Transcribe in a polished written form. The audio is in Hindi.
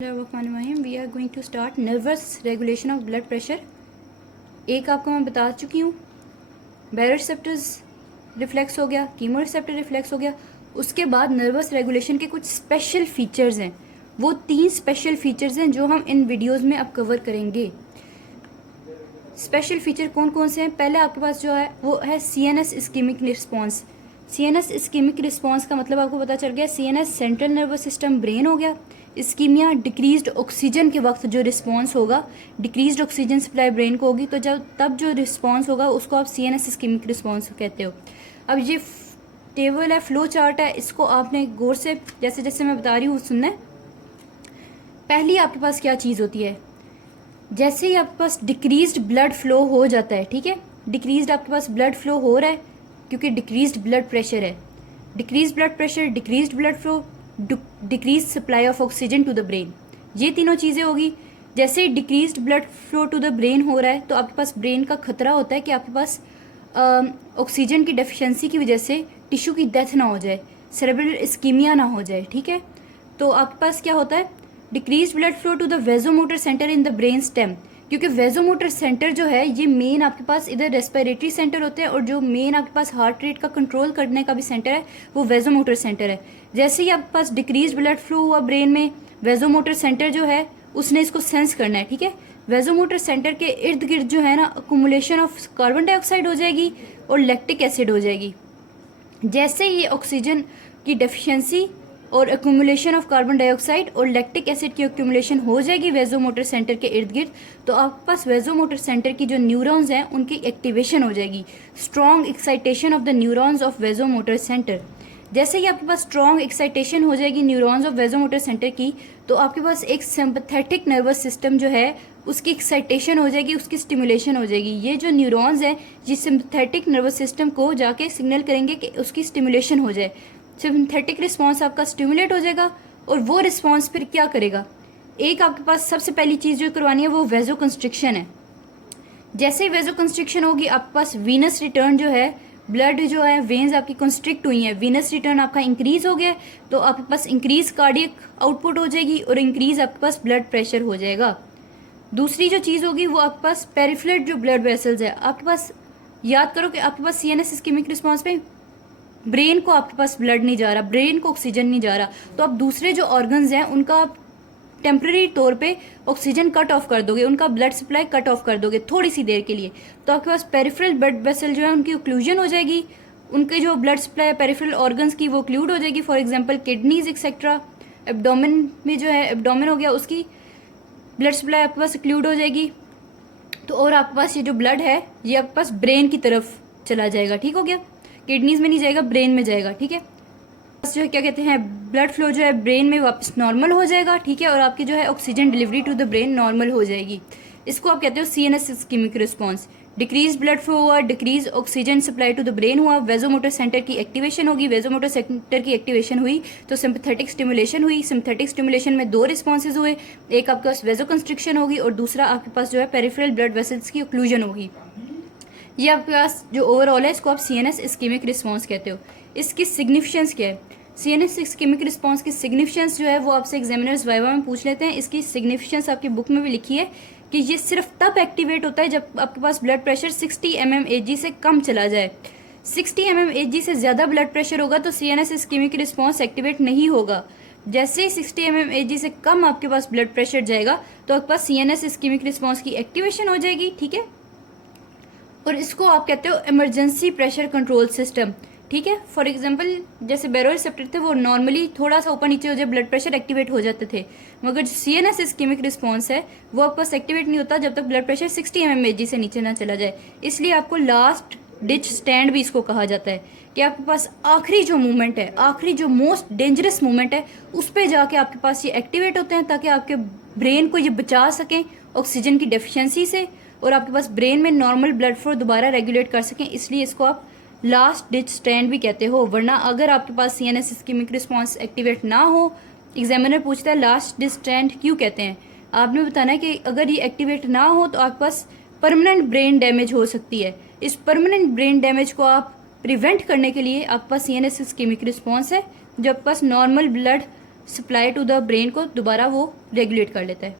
We are going to start nervous regulation of blood pressure. एक आपको मैं बता चुकी हूँ, बैरोरिसेप्टर्स रिफ्लेक्स हो गया, कीमो रिसेप्टर रिफ्लेक्स हो गया। उसके बाद नर्वस रेगुलेशन के कुछ स्पेशल फीचर्स हैं। वो 3 स्पेशल फीचर्स हैं जो हम इन वीडियोस में अब कवर करेंगे। स्पेशल फीचर कौन कौन से हैं? पहले आपके पास जो है वो है CNS ischemic response. CNS ischemic response का मतलब आपको पता चल गया, CNS central nervous system brain हो गया। इस्कीमिया डिक्रीज्ड ऑक्सीजन के वक्त जो रिस्पॉन्स होगा, डिक्रीज्ड ऑक्सीजन सप्लाई ब्रेन को होगी, तो तब जो रिस्पॉन्स होगा उसको आप CNS इस्कीमिक रिस्पॉन्स कहते हो। अब ये टेबल है, फ्लो चार्ट है, इसको आपने गौर से जैसे जैसे मैं बता रही हूँ सुनना है। पहली आपके पास क्या चीज़ होती है, जैसे ही आपके पास डिक्रीज्ड ब्लड फ्लो हो जाता है, ठीक है, डिक्रीज्ड आपके पास ब्लड फ्लो हो रहा है क्योंकि डिक्रीज्ड ब्लड प्रेशर है। Decreased blood pressure, decreased blood flow, decrease supply of oxygen to the brain, ये तीनों चीज़ें होगी। जैसे ही decreased blood flow to the brain हो रहा है तो आपके पास ब्रेन का खतरा होता है कि आपके पास ऑक्सीजन की डेफिशिएंसी की वजह से टिश्यू की डेथ ना हो जाए, सेरेब्रल इस्कीमिया ना हो जाए, ठीक है। तो आपके पास क्या होता है, decrease blood flow to the vasomotor center in the brain stem, क्योंकि वेजोमोटर सेंटर जो है ये मेन आपके पास इधर रेस्पिरेटरी सेंटर होते हैं और जो मेन आपके पास हार्ट रेट का कंट्रोल करने का भी सेंटर है वो वेजोमोटर सेंटर है। जैसे ही आपके पास डिक्रीज ब्लड फ्लो हुआ ब्रेन में, वेजोमोटर सेंटर जो है उसने इसको सेंस करना है, ठीक है। वेजोमोटर सेंटर के इर्द गिर्द जो है ना अकुमुलेशन ऑफ कार्बन डाइऑक्साइड हो जाएगी और लैक्टिक एसिड हो जाएगी। जैसे ही ऑक्सीजन की डेफिशिएंसी और एक्यूमुलेशन ऑफ कार्बन डाइऑक्साइड और लैक्टिक एसिड की एक्यूमुलेशन हो जाएगी वेजोमोटर सेंटर के इर्द गिर्द, तो आपके पास वेजोमोटर सेंटर की जो न्यूरॉन्स हैं उनकी एक्टिवेशन हो जाएगी, strong excitation of the neurons of vasomotor centre. जैसे ही आपके पास स्ट्रॉन्ग एक्साइटेशन हो जाएगी न्यूरॉन्स ऑफ वेजोमोटर सेंटर की, तो आपके पास एक सिंपैथेटिक नर्वस सिस्टम जो है उसकी एक्साइटेशन हो जाएगी, उसकी स्टिमुलेशन हो जाएगी। ये जो न्यूरॉन्स हैं ये सिंपैथेटिक नर्वस सिस्टम को जाके सिग्नल करेंगे कि उसकी स्टिमुलेशन हो जाए। सिंपैथेटिक रिस्पॉन्स आपका स्टिमुलेट हो जाएगा और वो रिस्पॉन्स फिर क्या करेगा, एक आपके पास सबसे पहली चीज़ जो करवानी है वो वेजो कंस्ट्रिक्शन है। जैसे ही वेजो कंस्ट्रिक्शन होगी आपके पास वीनस रिटर्न जो है, ब्लड जो है वेन्स आपकी कंस्ट्रिक्ट हुई हैं, वीनस रिटर्न आपका इंक्रीज हो गया, तो आपके पास इंक्रीज कार्डियक आउटपुट हो जाएगी और इंक्रीज आपके पास ब्लड प्रेशर हो जाएगा। दूसरी जो चीज़ होगी वो आपके पास पेरिफेरल जो ब्लड वेसल्स है, आपके पास याद करो कि आपके पास CNS इस्कीमिक रिस्पॉन्स पे ब्रेन को आपके पास ब्लड नहीं जा रहा, ब्रेन को ऑक्सीजन नहीं जा रहा, तो आप दूसरे जो ऑर्गन्स हैं उनका आप टेम्प्रेरी तौर पे ऑक्सीजन कट ऑफ कर दोगे, उनका ब्लड सप्लाई कट ऑफ कर दोगे थोड़ी सी देर के लिए, तो आपके पास पेरिफेरल ब्लड वेसल जो है उनकी ओक्लूजन हो जाएगी, उनके जो ब्लड सप्लाई पेरिफेरल ऑर्गन्स की वो ओक्लूड हो जाएगी। For example kidneys etcetera, abdomen में जो है एब्डोमेन हो गया उसकी ब्लड सप्लाई आपके पास ओक्लूड हो जाएगी, तो और आपके पास ये जो ब्लड है ये आपके पास ब्रेन की तरफ चला जाएगा, ठीक हो गया, किडनीज में नहीं जाएगा, ब्रेन में जाएगा, ठीक है। जो है क्या कहते हैं, ब्लड फ्लो जो है ब्रेन में वापस नॉर्मल हो जाएगा, ठीक है, और आपकी जो है oxygen delivery to the brain normal हो जाएगी। इसको आप कहते हो CNS ischemic response. Decrease blood flow हुआ, decrease oxygen supply to the brain हुआ, वेजोमोटर सेंटर की एक्टिवेशन होगी, वेजोमोटर सेंटर की एक्टिवेशन हुई तो सिंपैथेटिक स्टिमुलेशन हुई। सिंपैथेटिक स्टिमुलेशन में 2 रिस्पॉन्सेज हुए, एक आपके पास वेजो कंस्ट्रिक्शन होगी और दूसरा आपके पास जो है पेरिफेरल ब्लड वेसल्स की ओक्लूजन होगी। ये आपके पास जो ओवरऑल है इसको आप CNS इस्कीमिक रिस्पॉन्स कहते हो। इसकी सिग्निफिकेंस क्या है, CNS इस्कीमिक रिस्पॉन्स की सिग्निफिकेंस जो है वो आपसे एग्जामिनर्स वाइवा में पूछ लेते हैं। इसकी सिग्निफिकेंस आपकी बुक में भी लिखी है कि ये सिर्फ तब एक्टिवेट होता है जब आपके पास ब्लड प्रेशर 60 mmHg से कम चला जाए। 60 mmHg से ज़्यादा ब्लड प्रेशर होगा तो CNS इस्कीमिक रिस्पॉन्स एक्टिवेट नहीं होगा। जैसे ही 60 mmHg से कम आपके पास ब्लड प्रेशर जाएगा तो आपके पास CNS इस्कीमिक रिस्पॉन्स की एक्टिवेशन हो जाएगी, ठीक है। और इसको आप कहते हो इमरजेंसी प्रेशर कंट्रोल सिस्टम, ठीक है। फॉर एग्जांपल जैसे बैरोरिसेप्टर थे वो नॉर्मली थोड़ा सा ऊपर नीचे हो जाए ब्लड प्रेशर एक्टिवेट हो जाते थे, मगर जो CNS इस्कीमिक रिस्पॉन्स है वो आपके पास एक्टिवेट नहीं होता जब तक ब्लड प्रेशर 60 mmHg से नीचे ना चला जाए। इसलिए आपको लास्ट डिच स्टैंड भी इसको कहा जाता है कि आपके पास आखिरी जो मूवमेंट है, आखिरी जो मोस्ट डेंजरस मूवमेंट है उस पर जाके आपके पास ये एक्टिवेट होते हैं ताकि आपके ब्रेन को ये बचा सकें ऑक्सीजन की डेफिशिएंसी से और आपके पास ब्रेन में नॉर्मल ब्लड फ्लो दोबारा रेगुलेट कर सकें, इसलिए इसको आप लास्ट डिच स्टैंड भी कहते हो। वरना अगर आपके पास CNS इस्कीमिक रिस्पॉन्स एक्टिवेट ना हो, एग्जामिनर पूछता है लास्ट डिच स्टैंड क्यों कहते हैं, आपने बताना है कि अगर ये एक्टिवेट ना हो तो आपके पास परमानेंट ब्रेन डैमेज हो सकती है। इस परमानेंट ब्रेन डैमेज को आप प्रिवेंट करने के लिए आपके पास CNS इस्कीमिक रिस्पॉन्स है जो आपके पास normal blood supply to the brain को दोबारा वो रेगुलेट कर लेता है।